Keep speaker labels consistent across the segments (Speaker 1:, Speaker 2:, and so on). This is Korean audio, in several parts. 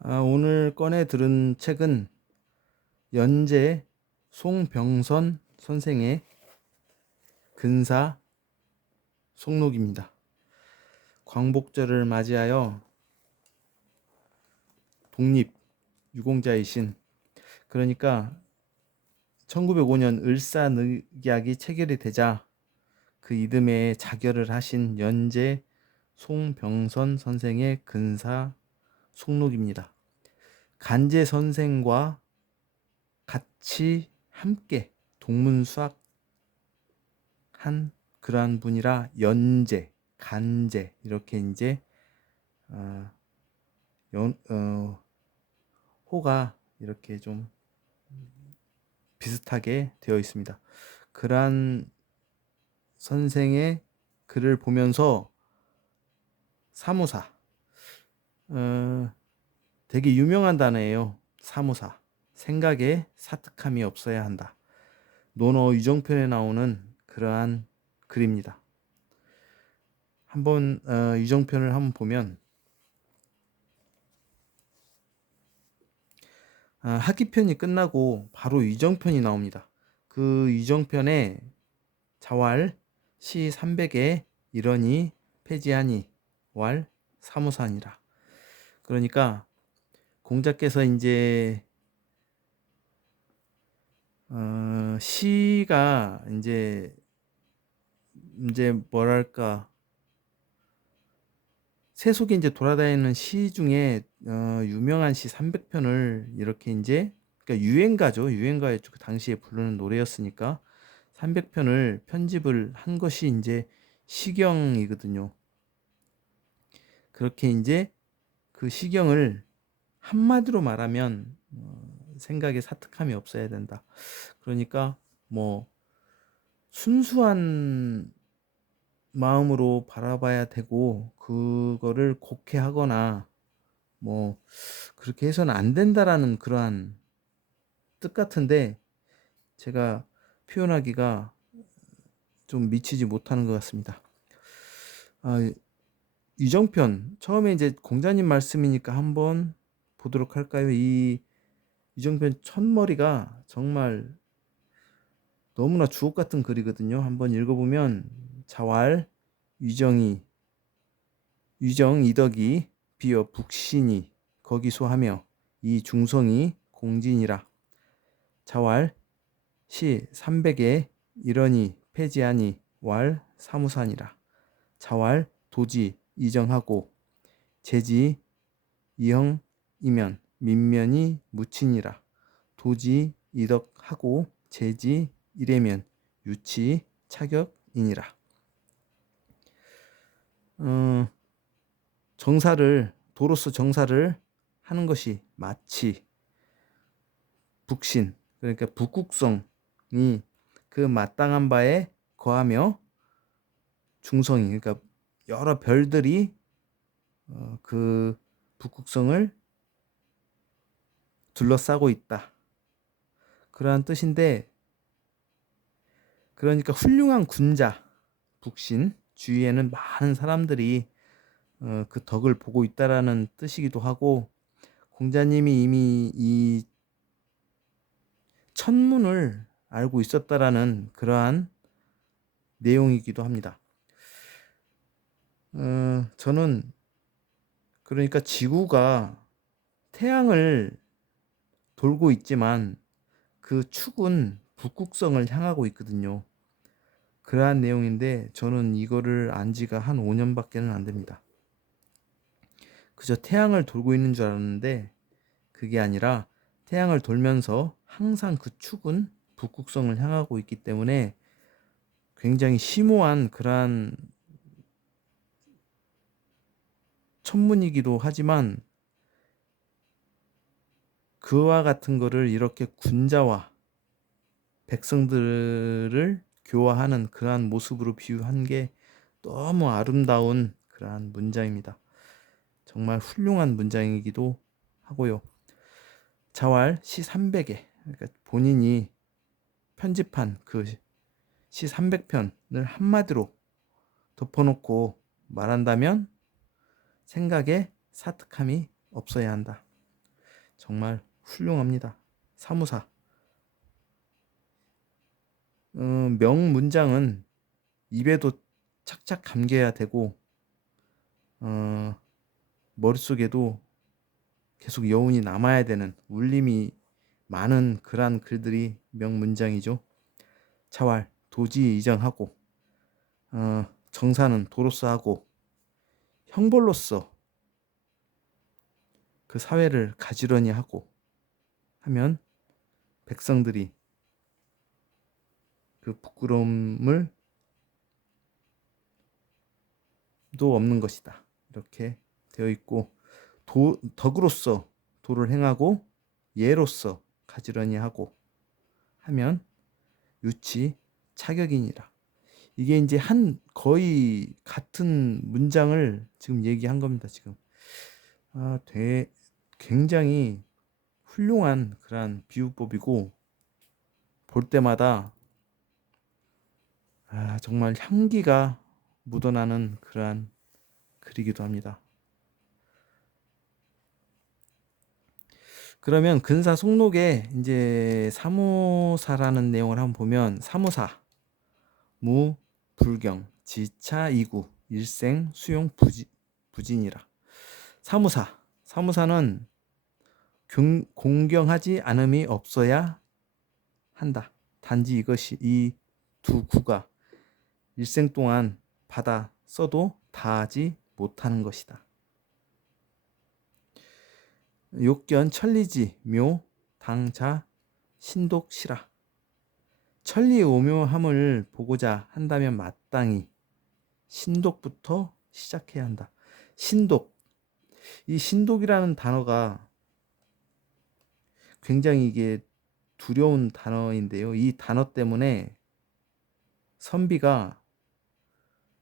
Speaker 1: 아, 오늘 꺼내 들은 책은 연재 송병선 선생의 근사 속록입니다. 광복절을 맞이하여 독립 유공자이신 그러니까 1905년 을사늑약이 체결이 되자 그 이듬해에 자결을 하신 연재 송병선 선생의 근사 속록입니다. 간제 선생과 같이 함께 동문수학 한 그러한 분이라 연재, 간제 이렇게 이제 어, 연, 어, 호가 이렇게 좀 비슷하게 되어 있습니다. 그러한 선생의 글을 보면서 사무사 어, 되게 유명한 단어예요. 사무사. 생각에 사특함이 없어야 한다. 논어 유정편에 나오는 그러한 글입니다. 한번 어, 유정편을 한번 보면 아, 학기편이 끝나고 바로 유정편이 나옵니다. 그 유정편에 자왈 시 300에 이러니 폐지하니 왈 사무사니라. 그러니까 공자께서 이제 어, 시가 이제 이제 뭐랄까 세속에 이제 돌아다니는 시 중에 어, 유명한 시 300편을 이렇게 이제 그러니까 유행가죠. 유행가에 그 당시에 부르는 노래였으니까 300편을 편집을 한 것이 이제 시경이거든요. 그렇게 이제 그 시경을 한마디로 말하면 어, 생각에 사특함이 없어야 된다. 그러니까 뭐 순수한 마음으로 바라봐야 되고 그거를 곡해하거나 뭐 그렇게 해서는 안 된다라는 그러한 뜻 같은데 제가 표현하기가 좀 미치지 못하는 것 같습니다. 아, 유정편 처음에 이제 공자님 말씀이니까 한번 보도록 할까요? 이 유정편 첫머리가 정말 너무나 주옥 같은 글이거든요. 한번 읽어보면 자왈 유정이 유정 이덕이 비어 북신이 거기소하며 이 중성이 공진이라 자왈 시 300에 이러니 폐지하니 왈 사무산이라 자왈 도지 이정하고 제지 이형이면 민면이 묻히니라. 도지 이덕하고 제지 이래면 유치 차격이니라. 어, 정사를 도로서 정사를 하는 것이 마치 북신 그러니까 북국성이 그 마땅한 바에 거하며 중성이 그러니까 여러 별들이 어, 그 북극성을 둘러싸고 있다. 그러한 뜻인데 그러니까 훌륭한 군자 북신 주위에는 많은 사람들이 어, 그 덕을 보고 있다라는 뜻이기도 하고 공자님이 이미 이 천문을 알고 있었다라는 그러한 내용이기도 합니다. 어, 저는 그러니까 지구가 태양을 돌고 있지만 그 축은 북극성을 향하고 있거든요. 그러한 내용인데 저는 이거를 안 지가 한 5년밖에는 안 됩니다. 그저 태양을 돌고 있는 줄 알았는데 그게 아니라 태양을 돌면서 항상 그 축은 북극성을 향하고 있기 때문에 굉장히 심오한 그러한 천문이기도 하지만 그와 같은 거를 이렇게 군자와 백성들을 교화하는 그러한 모습으로 비유한 게 너무 아름다운 그러한 문장입니다. 정말 훌륭한 문장이기도 하고요. 자왈 시 300에 그러니까 본인이 편집한 그 시 300편을 한마디로 덮어놓고 말한다면 생각에 사특함이 없어야 한다. 정말 훌륭합니다. 사무사. 어, 명문장은 입에도 착착 감겨야 되고 어, 머릿속에도 계속 여운이 남아야 되는 울림이 많은 그러한 글들이 명문장이죠. 차왈 도지 이정하고 어, 정사는 도로서 하고 형벌로서 그 사회를 가지런히 하고 하면 백성들이 그 부끄러움을 도 없는 것이다. 이렇게 되어 있고 도, 덕으로서 도를 행하고 예로서 가지런히 하고 하면 유치 차격이니라. 이게 이제 한 거의 같은 문장을 지금 얘기한 겁니다. 지금 아, 되 굉장히 훌륭한 그러한 비유법이고 볼 때마다 아, 정말 향기가 묻어나는 그러한 글이기도 합니다. 그러면 근사 속록에 이제 사무사라는 내용을 한번 보면 사무사 무 불경 지차 이구 일생 수용 부지, 부진이라 사무사 사무사는 경, 공경하지 않음이 없어야 한다. 단지 이것이 이 두 구가 일생 동안 받아 써도 다하지 못하는 것이다. 욕견 천리지 묘 당자 신독시라 천리의 오묘함을 보고자 한다면 마땅히 신독부터 시작해야 한다. 신독 이 신독이라는 단어가 굉장히 이게 두려운 단어인데요. 이 단어 때문에 선비가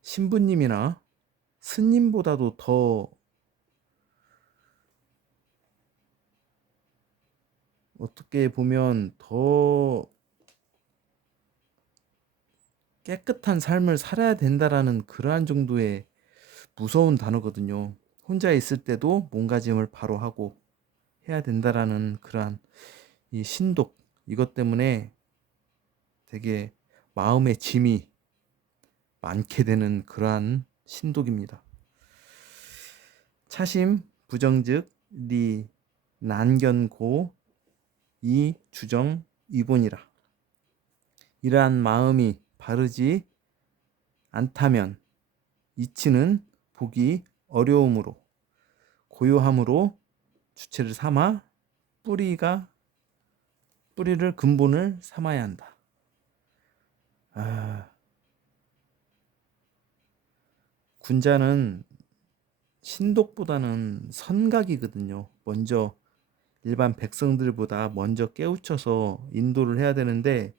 Speaker 1: 신부님이나 스님보다도 더 어떻게 보면 더 깨끗한 삶을 살아야 된다라는 그러한 정도의 무서운 단어거든요. 혼자 있을 때도 몸가짐을 바로 하고 해야 된다라는 그러한 이 신독 이것 때문에 되게 마음의 짐이 많게 되는 그러한 신독입니다. 차심 부정즉 리 난견고 이 주정 이본이라 이러한 마음이 바르지 않다면 이치는 보기 어려움으로 고요함으로 주체를 삼아 뿌리가 뿌리를 근본을 삼아야 한다. 아, 군자는 신독보다는 선각이거든요. 먼저 일반 백성들보다 먼저 깨우쳐서 인도를 해야 되는데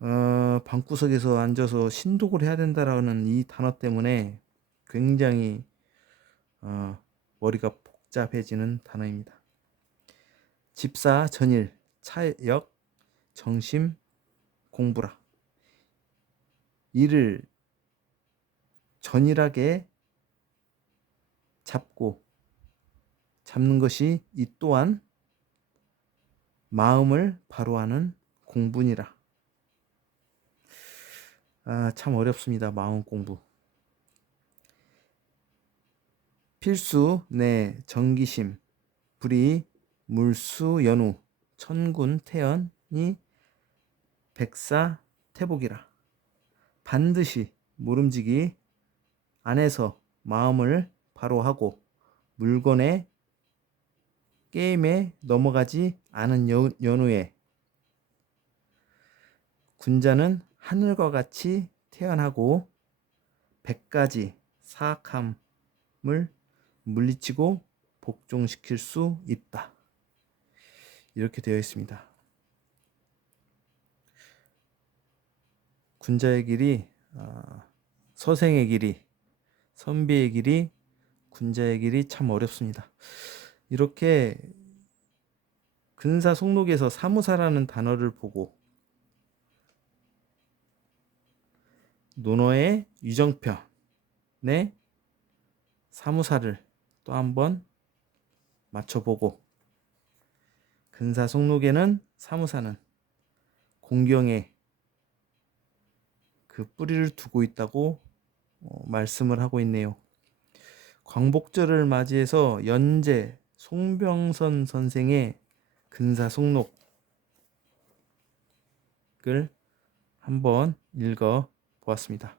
Speaker 1: 어, 방구석에서 앉아서 신독을 해야 된다라는 이 단어 때문에 굉장히 어, 머리가 복잡해지는 단어입니다. 집사 전일 차역 정심 공부라 이를 전일하게 잡고 잡는 것이 이 또한 마음을 바로하는 공분이라. 아, 참 어렵습니다. 마음 공부. 필수 내 정기심 불이 물수 연우 천군 태연이 백사 태복이라. 반드시 모름지기 안에서 마음을 바로 하고 물건에 게임에 넘어가지 않은 연후에 군자는 하늘과 같이 태어나고 백가지 사악함을 물리치고 복종시킬 수 있다. 이렇게 되어 있습니다. 군자의 길이 아, 서생의 길이 선비의 길이 군자의 길이 참 어렵습니다. 이렇게 근사 속록에서 사무사라는 단어를 보고 논어의 유정편의 사무사를 또 한번 맞춰보고 근사송록에는 사무사는 공경에 그 뿌리를 두고 있다고 어, 말씀을 하고 있네요. 광복절을 맞이해서 연재 송병선 선생의 근사송록을 한번 읽어 보았습니다.